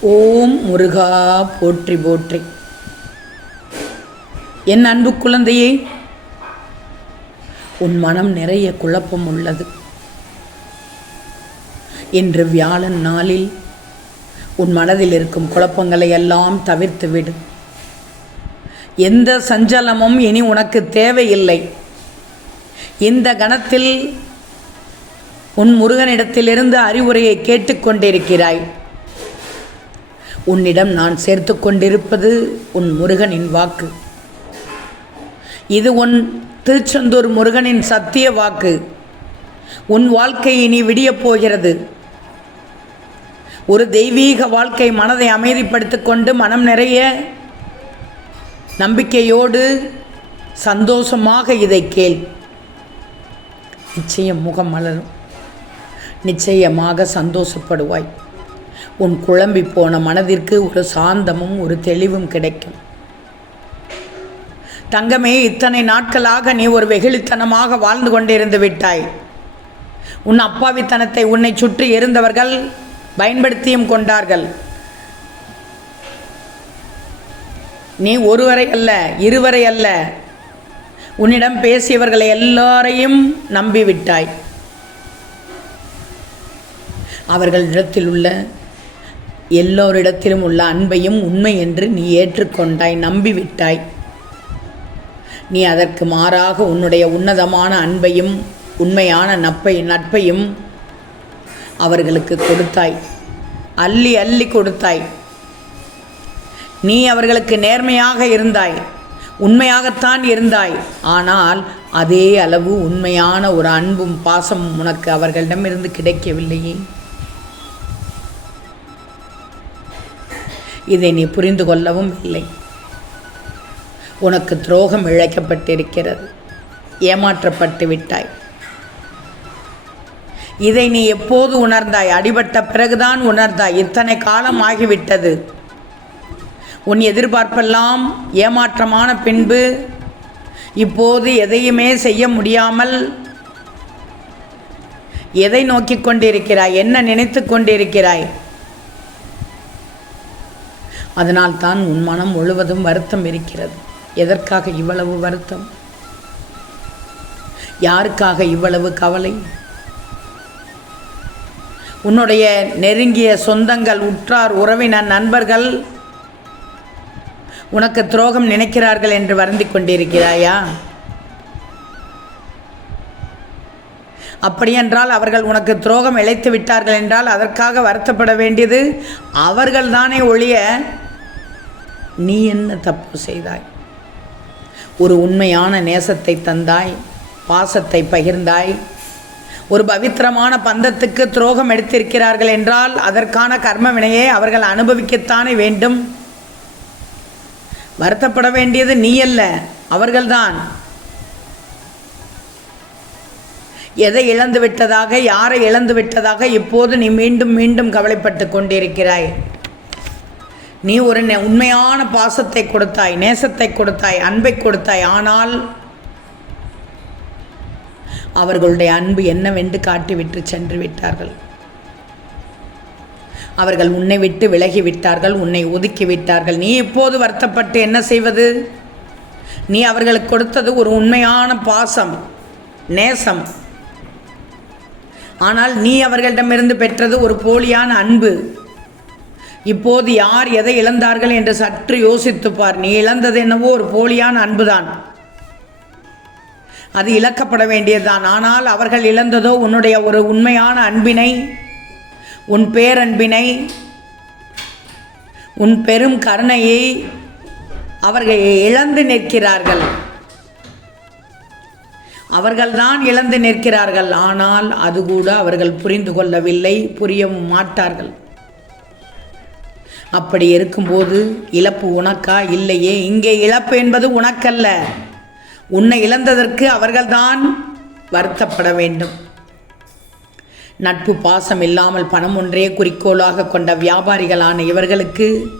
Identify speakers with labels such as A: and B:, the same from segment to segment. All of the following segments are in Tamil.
A: ஓம் முருகா போற்றி போற்றி. என் அன்பு குழந்தையே உன் மனம் நிறைய குழப்பம் உள்ளது. இன்று வியாழன் நாளில் உன் மனதில் இருக்கும் குழப்பங்களை எல்லாம் தவிர்த்து விடு. எந்த சஞ்சலமும் இனி உனக்கு தேவையில்லை. இந்த கணத்தில் உன் முருகனிடத்திலிருந்து அறிவுரையை கேட்டுக்கொண்டிருக்கிறாய். உன்னிடம் நான் சேர்த்து கொண்டிருப்பது உன் முருகனின் வாக்கு. இது உன் திருச்செந்தூர் முருகனின் சத்திய வாக்கு. உன் வாழ்க்கை இனி விடியப் போகிறது. ஒரு தெய்வீக வாழ்க்கை மனதை அமைதிப்படுத்திக் கொண்டு மனம் நிறைய நம்பிக்கையோடு சந்தோஷமாக இதை கேள். நிச்சயம் முகம் மலரும். நிச்சயமாக சந்தோஷப்படுவாய். உன் குழம்பி போன மனதிற்கு ஒரு சாந்தமும் ஒரு தெளிவும் கிடைக்கும். தங்கமே இத்தனை நாட்களாக நீ ஒரு வெகுளித்தனமாக வாழ்ந்து கொண்டிருந்து விட்டாய். உன் அப்பாவித்தனத்தை உன்னை சுற்றி இருந்தவர்கள் பயன்படுத்தியும் கொண்டார்கள். நீ ஒருவரை அல்ல இருவரை அல்ல. உன்னிடம் பேசியவர்களை எல்லாரையும் நம்பிவிட்டாய். அவர்களிடத்தில் உள்ள எல்லோரிடத்திலும் உள்ள அன்பையும் உண்மை என்று நீ ஏற்றுக்கொண்டாய் நம்பிவிட்டாய். நீ அதற்கு மாறாக உன்னுடைய உன்னதமான அன்பையும் உண்மையான நட்பை நட்பையும் அவர்களுக்கு கொடுத்தாய். அள்ளி அள்ளி கொடுத்தாய். நீ அவர்களுக்கு நேர்மையாக இருந்தாய் உண்மையாகத்தான் இருந்தாய். ஆனால் அதே அளவு உண்மையான ஒரு அன்பும் பாசமும் உனக்கு அவர்களிடமிருந்து கிடைக்கவில்லையே. இதை நீ புரிந்து கொள்ளவும் இல்லை. உனக்கு துரோகம் இழைக்கப்பட்டிருக்கிறது. ஏமாற்றப்பட்டு விட்டாய். இதை நீ எப்போது உணர்ந்தாய்? அடிபட்ட பிறகுதான் உணர்ந்தாய். இத்தனை காலம் ஆகிவிட்டது. உன் எதிர்பார்ப்பெல்லாம் ஏமாற்றமான பின்பு இப்போது எதையுமே செய்ய முடியாமல் எதை நோக்கிக் கொண்டிருக்கிறாய்? என்ன நினைத்து கொண்டிருக்கிறாய்? அதனால்தான் உன் மனம் முழுவதும் வருத்தம் இருக்கிறது. எதற்காக இவ்வளவு வருத்தம்? யாருக்காக இவ்வளவு கவலை? உன்னுடைய நெருங்கிய சொந்தங்கள் உற்றார் உறவினர் நண்பர்கள் உனக்கு துரோகம் நினைக்கிறார்கள் என்று வருந்திக் கொண்டிருக்கிறாயா? அப்படியென்றால் அவர்கள் உனக்கு துரோகம் இழைத்து விட்டார்கள் என்றால் அதற்காக வருத்தப்பட வேண்டியது அவர்கள்தானே ஒழிய நீ என்ன தப்பு செய்தாய்? ஒரு உண்மையான நேசத்தை தந்தாய் பாசத்தை பகிர்ந்தாய். ஒரு பவித்திரமான பந்தத்துக்கு துரோகம் எடுத்திருக்கிறார்கள் என்றால் அதற்கான கர்ம வினையை அவர்கள் அனுபவிக்கத்தானே வேண்டும்? வருத்தப்பட வேண்டியது நீ அல்ல அவர்கள்தான். எதை இழந்து விட்டதாக யாரை இழந்து விட்டதாக இப்போது நீ மீண்டும் மீண்டும் கவலைப்பட்டு கொண்டிருக்கிறாய்? நீ ஒரு உண்மையான பாசத்தை கொடுத்தாய் நேசத்தை கொடுத்தாய் அன்பை கொடுத்தாய். ஆனால் அவர்களுடைய அன்பு என்னவென்று காட்டிவிட்டு சென்று விட்டார்கள். அவர்கள் உன்னை விட்டு விலகி விட்டார்கள் உன்னை ஒதுக்கி விட்டார்கள். நீ இப்போது வருத்தப்பட்டு என்ன செய்வது? நீ அவர்களுக்கு கொடுத்தது ஒரு உண்மையான பாசம் நேசம். ஆனால் நீ அவர்களிடமிருந்து பெற்றது ஒரு போலியான அன்பு. இப்போது யார் எதை இழந்தார்கள் என்று சற்று யோசித்துப் பார். நீ இழந்தது என்னவோ ஒரு போலியான அன்புதான். அது இழக்கப்பட வேண்டியதுதான். ஆனால் அவர்கள் இழந்ததோ உன்னுடைய ஒரு உண்மையான அன்பினை உன் பேரன்பினை உன் பெரும் கருணையை அவர்கள் இழந்து நிற்கிறார்கள். அவர்கள்தான் இழந்து நிற்கிறார்கள். ஆனால் அது கூட அவர்கள் புரிந்து கொள்ளவில்லை புரியவும் மாட்டார்கள். அப்படி இருக்கும்போது இழப்பு உனக்கா? இல்லையே. இங்கே இழப்பு என்பது உனக்கல்ல. உன்னை இழந்ததற்கு அவர்கள்தான் வருத்தப்பட வேண்டும். நட்பு பாசம் இல்லாமல் பணம் ஒன்றே குறிக்கோளாக கொண்ட வியாபாரிகளான இவர்களுக்கு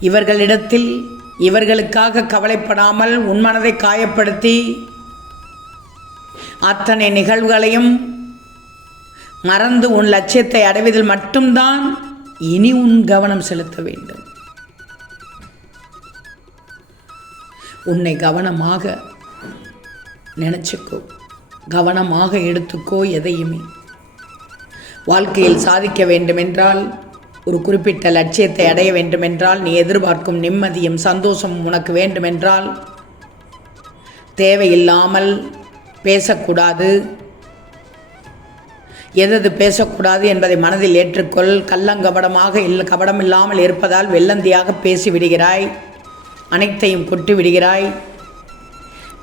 A: இவர்களிடத்தில் இவர்களுக்காக கவலைப்படாமல் உன் மனதை காயப்படுத்தி அத்தனை நிகழ்வுகளையும் மறந்து உன் லட்சியத்தை அடைவதில் மட்டும்தான் இனி உன் கவனம் செலுத்த வேண்டும். உன்னை கவனமாக நினச்சிக்கோ. கவனமாக எடுத்துக்கோ எதையுமே. வாழ்க்கையில் சாதிக்க வேண்டுமென்றால் ஒரு குறிப்பிட்ட லட்சியத்தை அடைய வேண்டுமென்றால் நீ எதிர்பார்க்கும் நிம்மதியும் சந்தோஷமும் உனக்கு வேண்டுமென்றால் தேவையில்லாமல் பேசக்கூடாது. எதது பேசக்கூடாது என்பதை மனதில் ஏற்றுக்கொள். கள்ளங்கபடமாக இல்லை கபடம் இல்லாமல் இருப்பதால் வெள்ளந்தியாக பேசிவிடுகிறாய். அனைத்தையும் கொட்டி விடுகிறாய்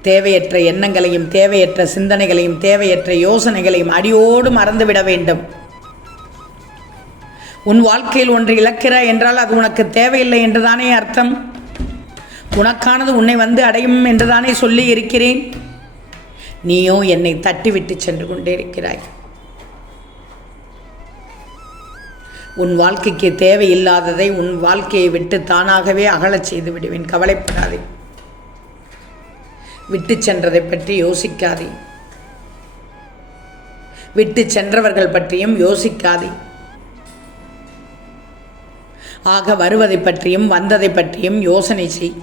A: தேவையற்ற எண்ணங்களையும் தேவையற்ற சிந்தனைகளையும் தேவையற்ற யோசனைகளையும் அடியோடு மறந்துவிட வேண்டும். உன் வாழ்க்கையில் ஒன்று இழக்கிறாய் என்றால் அது உனக்கு தேவையில்லை என்றுதானே அர்த்தம்? உனக்கானது உன்னை வந்து அடையும் என்றுதானே சொல்லி இருக்கிறேன்? நீயோ என்னை தட்டிவிட்டு சென்று கொண்டே இருக்கிறாய். உன் வாழ்க்கைக்கு தேவையில்லாததை உன் வாழ்க்கையை விட்டு தானாகவே அகலச் செய்து விடுவேன். கவலைப்படாதே. விட்டு சென்றதை பற்றி யோசிக்காதே. விட்டு சென்றவர்கள் பற்றியும் யோசிக்காதே. ஆக வருவதை பற்றியும் வந்ததை பற்றியும் யோசனை செய்.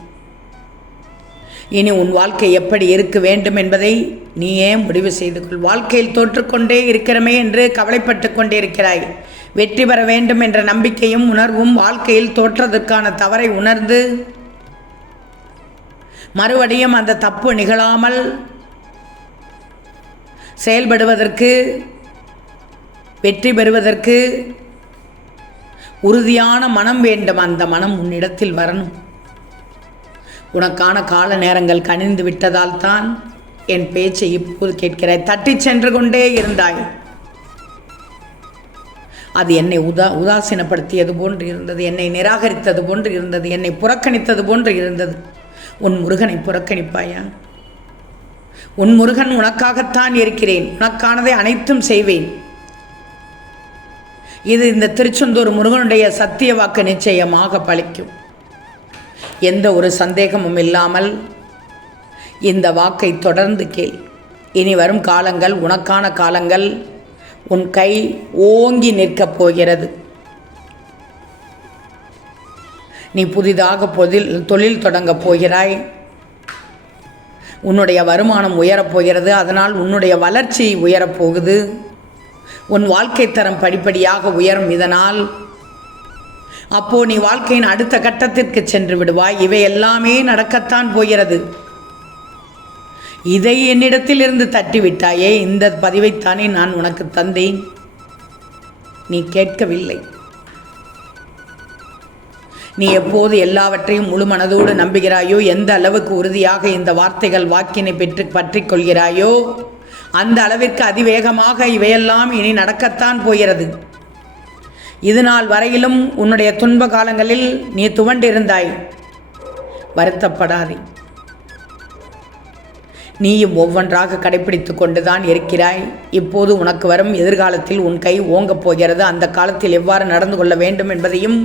A: இனி உன் வாழ்க்கை எப்படி இருக்க வேண்டும் என்பதை நீயே முடிவு செய்து கொள். வாழ்க்கையில் தோற்றுக்கொண்டே இருக்கிறமே என்று கவலைப்பட்டு கொண்டே இருக்கிறாய் வெற்றி பெற வேண்டும் என்ற நம்பிக்கையும் உணர்வும் வாழ்க்கையில் தோற்றதற்கான தவறை உணர்ந்து மறுபடியும் அந்த தப்பு நிகழாமல் செயல்படுவதற்கு வெற்றி பெறுவதற்கு உறுதியான மனம் வேண்டும். அந்த மனம் உன்னிடத்தில் வரணும். உனக்கான கால நேரங்கள் கணிந்து விட்டதால் தான் என் பேச்சை இப்போது கேட்கிறாய். தட்டிச் சென்று கொண்டே இருந்தாய். அது என்னை உதா உதாசீனப்படுத்தியது போன்று இருந்தது என்னை நிராகரித்தது போன்று இருந்தது என்னை புறக்கணித்தது போன்று இருந்தது. உன் முருகனை புறக்கணிப்பாயா? உன் முருகன் உனக்காகத்தான் இருக்கிறேன் உனக்கானதை அனைத்தும் செய்வேன். இது இந்த திருச்செந்தூர் முருகனுடைய சத்திய வாக்கு நிச்சயமாக பழிக்கும் எந்த ஒரு சந்தேகமும் இல்லாமல் இந்த வாக்கை தொடர்ந்து கேள். இனி வரும் காலங்கள் உனக்கான காலங்கள் உன் கை ஓங்கி நிற்கப் போகிறது. நீ புதிதாக பொதில் தொழில் தொடங்கப் போகிறாய். உன்னுடைய வருமானம் உயரப்போகிறது அதனால் உன்னுடைய வளர்ச்சி உயரப்போகுது உன் வாழ்க்கை தரம் படிப்படியாக உயரும் இதனால். அப்போ நீ வாழ்க்கையின் அடுத்த கட்டத்திற்கு சென்று விடுவாய். இவை எல்லாமே நடக்கத்தான் போகிறது. இதை என்னிடத்தில் இருந்து தட்டிவிட்டாயே இந்த பதிவைத்தானே நான் உனக்கு தந்தேன்? நீ கேட்கவில்லை. நீ எப்போது எல்லாவற்றையும் முழு மனதோடு நம்புகிறாயோ எந்த அளவுக்கு உறுதியாக இந்த வார்த்தைகள் வாக்கினை பெற்று பற்றிக் கொள்கிறாயோ அந்த அளவிற்கு அதிவேகமாக இவையெல்லாம் இனி நடக்கத்தான் போகிறது. இதுநாள் வரையிலும் உன்னுடைய துன்ப காலங்களில் நீ துவண்டிருந்தாய். வருத்தப்படாதே. நீயும் ஒவ்வொன்றாக கடைபிடித்து கொண்டுதான் இருக்கிறாய். இப்போது உனக்கு வரும் எதிர்காலத்தில் உன் கை ஓங்கப் போகிறது. அந்த காலத்தில் எவ்வாறு நடந்து கொள்ள வேண்டும் என்பதையும்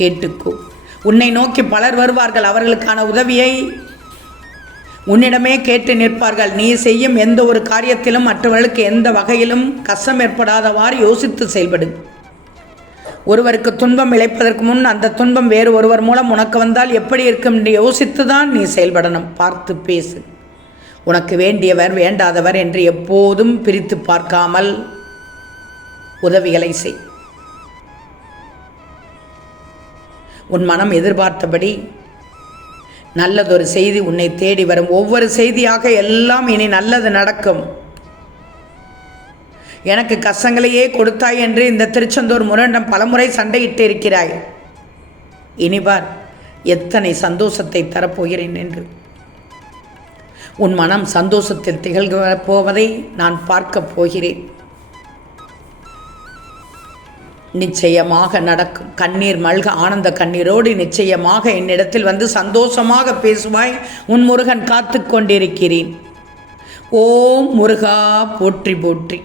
A: கேட்டுக்கோ. உன்னை நோக்கி பலர் வருவார்கள். அவர்களுக்கான உதவியை உன்னிடமே கேட்டு நிற்பார்கள். நீ செய்யும் எந்த ஒரு காரியத்திலும் மற்றவர்களுக்கு எந்த வகையிலும் கஷ்டம் ஏற்படாதவாறு யோசித்து செயல்படு. ஒருவருக்கு துன்பம் இழைப்பதற்கு முன் அந்த துன்பம் வேறு ஒருவர் மூலம் உனக்கு வந்தால் எப்படி இருக்கும் என்று யோசித்து தான் நீ செயல்படணும். பார்த்து பேசு. உனக்கு வேண்டியவர் வேண்டாதவர் என்று எப்போதும் பிரித்து பார்க்காமல் உதவிகளை செய். உன் மனம் எதிர்பார்த்தபடி நல்லதொரு செய்தி உன்னை தேடி வரும். ஒவ்வொரு செய்தியாக எல்லாம் இனி நல்லது நடக்கும். எனக்கு கஷ்டங்களையே கொடுத்தாய் என்று இந்த திருச்செந்தூர் முரண்டம் பலமுறை சண்டையிட்டு இருக்கிறாய் இனிபார் எத்தனை சந்தோஷத்தை தரப்போகிறேன் என்று. உன் மனம் சந்தோஷத்தில் திகழ்க போவதை நான் பார்க்கப் போகிறேன். நிச்சயமாக நடக்கும். கண்ணீர் மல்க ஆனந்த கண்ணீரோடு நிச்சயமாக என்னிடத்தில் வந்து சந்தோஷமாக பேசுவாய் உன் முருகன் காத்து கொண்டிருக்கிறேன். ஓம் முருகா போற்றி போற்றி.